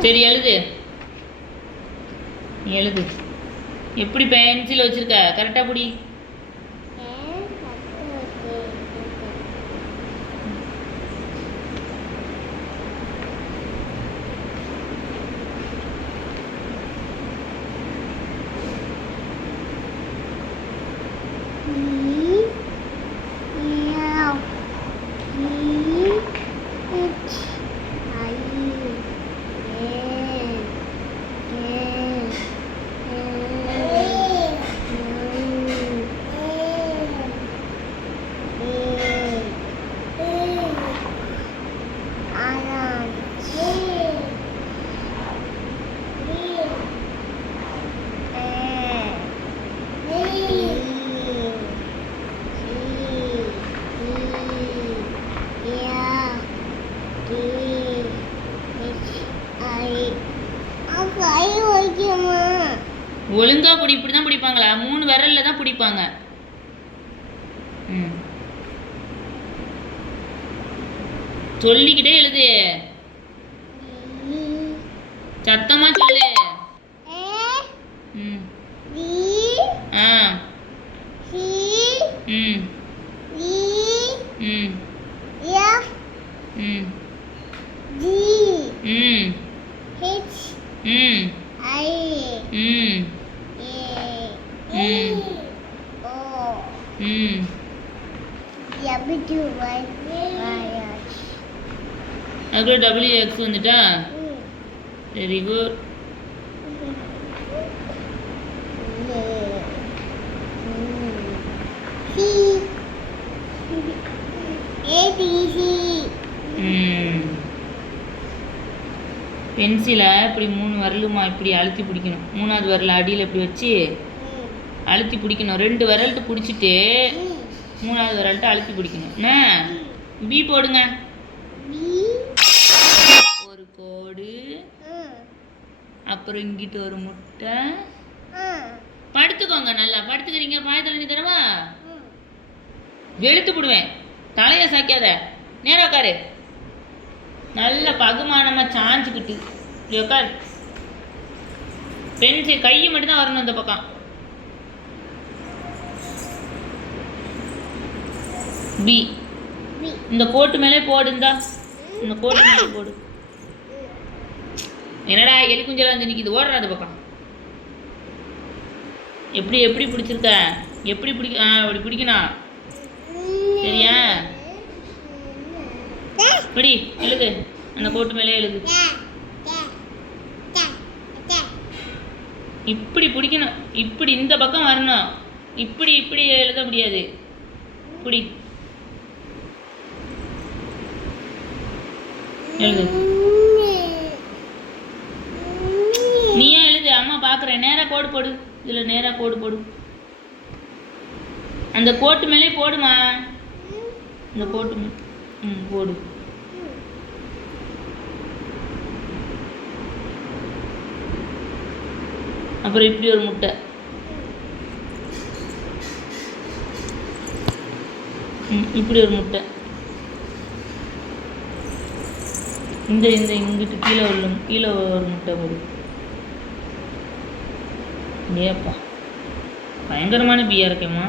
சரி எழுது. நீ எழுது. எப்படி பென்சில் வச்சிருக்க? கரெக்டாக புடி. Hmm. ஒழுங்கா பிடி இப்படி தான் பிடிப்பாங்களா? மூணு விரல்ல தான் பிடிப்பாங்க. ம். சொல்லிக்கிட்டே எழுது. சத்தமா சொல்லு. ம். ஆ. ம். ம். ம். ம். ம் ம் ம் அதுக்குள்ள டபிள்யூ எக்ஸ் வந்துட்டா வெரி குட் பென்சிலை இப்படி மூணு விரலுமா இப்படி அழுத்தி பிடிக்கணும். மூணாவது விரல் அடியில் இப்படி வச்சு அழுத்தி பிடிக்கணும். ரெண்டு விரல்ட்டு பிடிச்சிட்டு மூணாவது விரல்ட்டு அழுத்தி பிடிக்கணும். என்ன? பி போடுங்க. ஒரு கோடு. அப்புறம் இங்கிட்டு ஒரு முட்டை. படுத்துக்கோங்க நல்லா. படுத்துக்கிறீங்க? பாய் தண்ணி தரவா? வெளுத்து போடுவேன். தலையை சாய்க்காத. நேரா உட்காரு. நல்ல பகுமானமாக சாஞ்சுக்கிட்டு இப்படி உட்காரு பென்சில் கையை மட்டும்தான் வரணும் இந்த பக்கம். பி இந்த கோட்டு மேலே போடு இந்தா. கோட்டு மேலே போடு. என்னடா எலி குஞ்சலாம் வந்து நிற்கிது ஓடுறா அந்த பக்கம். எப்படி எப்படி பிடிச்சிருக்க? எப்படி பிடிக்க அப்படி பிடிக்கணும். சரியா? பிடி எழுது. அந்த கோட்டு மேலே எழுது. இப்படி பிடிக்கணும். இப்படி இந்த பக்கம் வரணும். இப்படி இப்படி எழுத முடியாது. பிடி. எழுது. நீ ஏன் எழுது. அம்மா பார்க்குறேன் நேராக கோடு போடு. இதில் நேராக கோடு போடு. அந்த கோட்டு மேலே போடுமா? இந்த கோட்டு ம் போடு. அப்புறம் இப்படி ஒரு முட்டை. இப்படி ஒரு முட்டை. இந்த இந்த இங்கிட்டு கீழே உள்ள கீழே ஒரு முட்டை வரும் ஏப்பா பயங்கரமான பியா இருக்கேம்மா